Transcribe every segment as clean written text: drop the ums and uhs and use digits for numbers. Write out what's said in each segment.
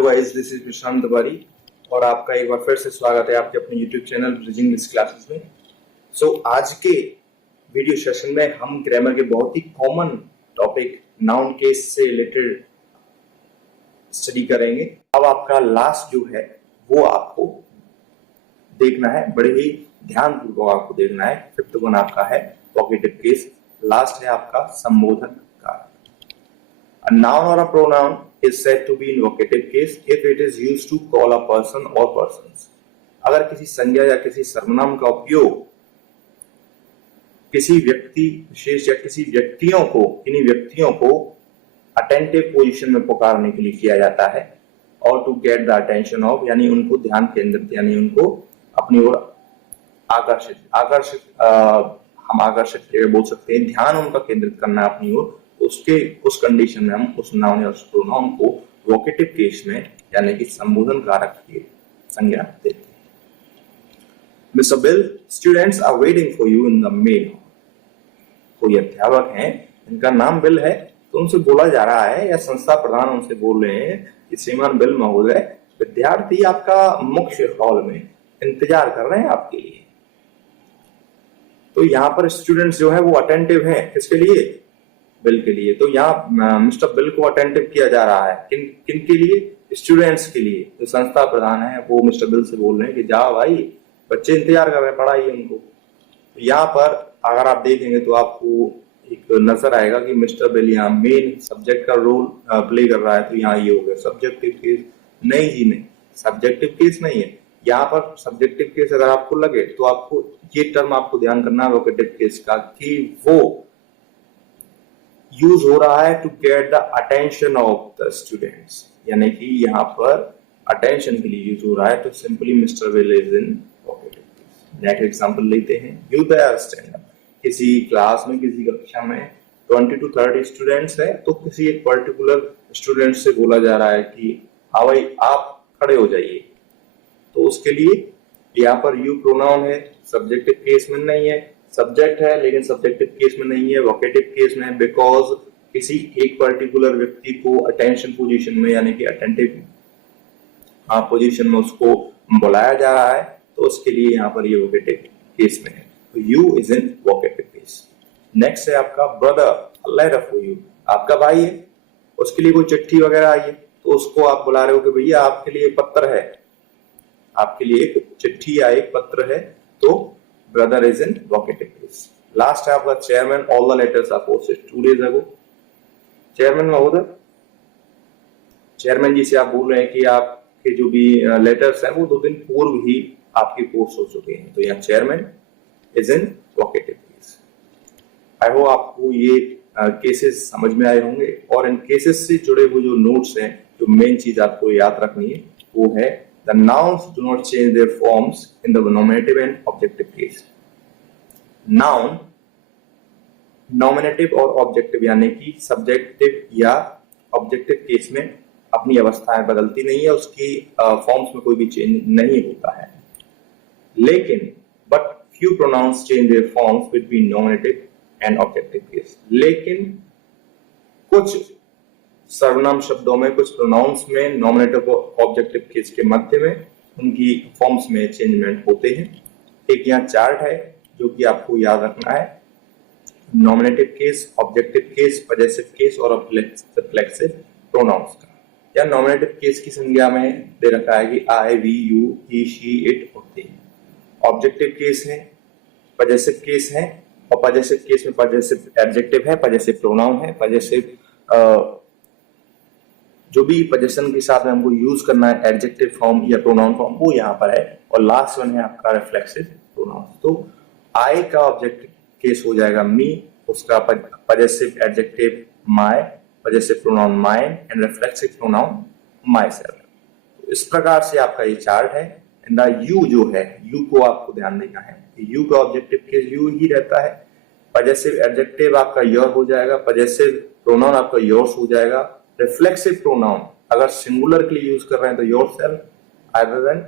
Hello guys, this is प्रशांत तिवारी और आपका एक बार फिर से स्वागत है आपके अपने YouTube channel bridging English classes में। आज के वीडियो सेशन में हम ग्रामर के बहुत ही कॉमन टॉपिक नाउन केस से रिलेटेड स्टडी करेंगे। अब आपका लास्ट जो है वो आपको देखना है, बड़े ही ध्यानपूर्वक आपको देखना है। फिफ्थ वन आपका है वोकेटिव केस, लास्ट है आपका संबोधन कारक। A noun or a pronoun is said to be in vocative case if it is used to call a person or persons. अगर किसी संज्ञा या किसी सर्वनाम का उपयोग किसी व्यक्ति विशेष या किसी किन्हीं व्यक्तियों को अटेंटिव पोजीशन में पुकारने के लिए किया जाता है, और to get the attention of यानी उनको ध्यान केंद्रित यानी उनको अपनी ओर हम आकर्षित बोल सकते हैं, ध्यान उनका केंद्रित करना अपनी ओर, उस कंडीशन में हम उस नाउन या प्रोनाउन को वोकेटिव केस में यानी कि संबोधन कारक की संज्ञा देते हैं। Mister Bill, students are waiting for you in the main. कोई अध्यापक हैं, इनका नाम बिल है, तो उनसे बोला जा रहा है या संस्था प्रधान उनसे बोल रहे हैं कि श्रीमान बिल महोदय, विद्यार्थी आपका मुख्य हॉल में इंतजार कर रहे हैं आपके लिए। तो यहाँ पर स्टूडेंट्स जो है वो अटेंटिव हैं, किसके लिए? बिल के लिए। तो यहाँ मिस्टर बिल को अटेंटिव किया जा रहा है, किन के लिए? स्टूडेंट्स के लिए। जो संस्था प्रधान है वो मिस्टर बिल से बोल रहे हैं कि जाओ भाई, बच्चे इंतजार कर रहे हैं, पढ़ाइए उनको। यहाँ पर अगर आप देखेंगे तो आपको एक नजर आएगा कि मिस्टर बिल यहाँ मेन सब्जेक्ट का रोल प्ले कर रहा है। तो यहाँ ये हो गया सब्जेक्टिव केस। नहीं जी नहीं, सब्जेक्टिव केस नहीं है यहाँ पर। सब्जेक्टिव केस अगर आपको लगे तो आपको ये टर्म आपको ध्यान करना है वोकेटिव केस का, कि वो यूज हो रहा है to get the attention of the students, यानी कि यहाँ पर अटेंशन के लिए यूज हो रहा है। तो simply mister Bill is in vocative case. Next example लेते हैं। You there stand up. किसी क्लास में, किसी कक्षा में 20 to 30 स्टूडेंट्स है, तो किसी एक पर्टिकुलर स्टूडेंट से बोला जा रहा है कि हाँ भाई आप खड़े हो जाइए। तो उसके लिए यहाँ पर यू प्रोनाउन है, सब्जेक्टिव केस में नहीं है। सब्जेक्ट है लेकिन सब्जेक्टिव केस में नहीं है, वोकेटिव केस में है, बिकॉज किसी एक पर्टिकुलर व्यक्ति को अटेंशन पोजीशन में यानी कि अटेंटिव पोजीशन में उसको बुलाया जा रहा है, तो उसके लिए यहाँ पर ये वोकेटिव केस में है। तो you is in vocative case. Next है आपका ब्रदर, लेटर फॉर यू। आपका भाई है, उसके लिए कोई चिट्ठी वगैरह आई है, तो उसको आप बुला रहे हो कि भैया आपके लिए पत्र है, आपके लिए एक चिट्ठी या एक पत्र है। तो brother is in vocative case. Last है आपका chairman, all the letters are posted 2 days ago। Chairman महोदय, चेयरमैन जी से आप बोल रहे हैं कि आपके जो भी लेटर्स हैं वो 2 दिन पूर्व ही आपके पोस्ट हो चुके हैं। तो यहाँ chairman is in vocative case. I hope आपको ये केसेस समझ में आए होंगे, और इन केसेस से जुड़े हुए जो नोट्स हैं, जो मेन चीज आपको याद रखनी है वो है the nouns do not change their forms in the nominative and objective case. Noun nominative और objective यानी कि subjective या objective केस में अपनी अवस्थाएं बदलती नहीं है, उसकी फॉर्म्स में कोई भी चेंज नहीं होता है। लेकिन but few pronouns change their forms between nominative and objective case. लेकिन कुछ सर्वनाम शब्दों में, कुछ प्रोनाउंस में नॉमिनेटिव और ऑब्जेक्टिव केस के मध्य में उनकी फॉर्म्स में चेंजमेंट होते हैं। एक यहाँ चार्ट है जो कि आपको याद रखना है। Nominative case, objective case, possessive case और रिफ्लेक्सिव प्रोनाउंस का। या नॉमिनेटिव केस की संज्ञा में दे रखा है कि I, we, you, he, she, it और दे। ऑब्जेक्टिव केस है, पजेसिव केस है, और पजेसिव केस में पजेसिव एडजेक्टिव है, पजेसिव प्रोनाउन है, पजेसिव जो भी पजेशन के साथ में हमको यूज करना है एडजेक्टिव फॉर्म या प्रोनाउन फॉर्म, वो यहाँ पर है। और लास्ट वन है आपका रिफ्लेक्सिव प्रोनाउन। तो आई का ऑब्जेक्टिव केस हो जाएगा मी, उसका possessive adjective my, possessive pronoun mine and reflexive pronoun my self. इस प्रकार से आपका ये चार्ट है। एंड यू जो है, यू को आपको ध्यान देना है, यू का ऑब्जेक्टिव केस यू ही रहता है। पजेसिव एडजेक्टिव आपका योर हो जाएगा, पजेसिव प्रोनाउन आपका योर्स हो जाएगा। रिफ्लेक्सिव प्रोनाउन अगर सिंगुलर के लिए यूज कर रहे हैं तो योरसेल्फ, अदर देन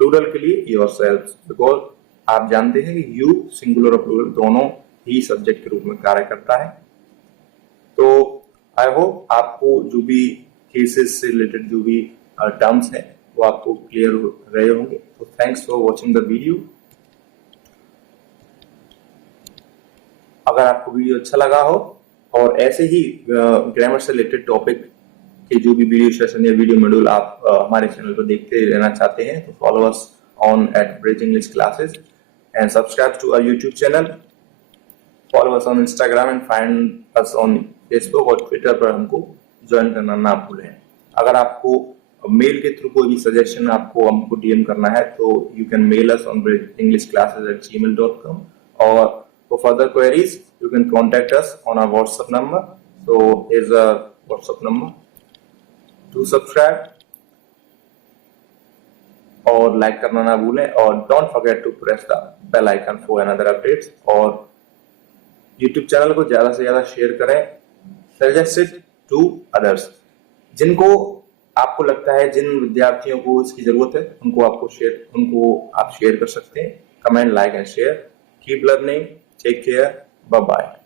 प्लूरल के लिए योरसेल्फ, बिकॉज आप जानते हैं कि यू सिंगुलर और प्लूरल दोनों ही सब्जेक्ट के रूप में कार्य करता है। तो आई होप आपको जो भी केसेस से रिलेटेड जो भी टर्म्स हैं वो आपको क्लियर रहे होंगे। तो thanks for watching the video. अगर आपको वीडियो अच्छा लगा हो और ऐसे ही ग्रामर से रिलेटेड टॉपिक के जो भी वीडियो सेशन या वीडियो मॉड्यूल आप हमारे चैनल पर देखते रहना चाहते हैं तो follow us on at bridge English classes and subscribe to our YouTube channel. Follow us on Instagram and find us on Facebook और ट्विटर पर हमको ज्वाइन करना ना भूलें। अगर आपको मेल के थ्रू कोई भी सजेशन आपको हमको डीएम करना है तो you can mail us on bridgeenglishclasses@gmail.com और for further queries you can contact us on our WhatsApp number. So here's a WhatsApp number. Do subscribe और लाइक करना ना भूलें और don't forget to press the bell icon for another updates और YouTube channel को ज्यादा से ज्यादा शेयर करें, सजेस्ट इट टू अदर्स। जिनको आपको लगता है जिन विद्यार्थियों को इसकी जरूरत है उनको आप शेयर कर सकते हैं। Comment, like and share. Keep learning, take care, bye bye.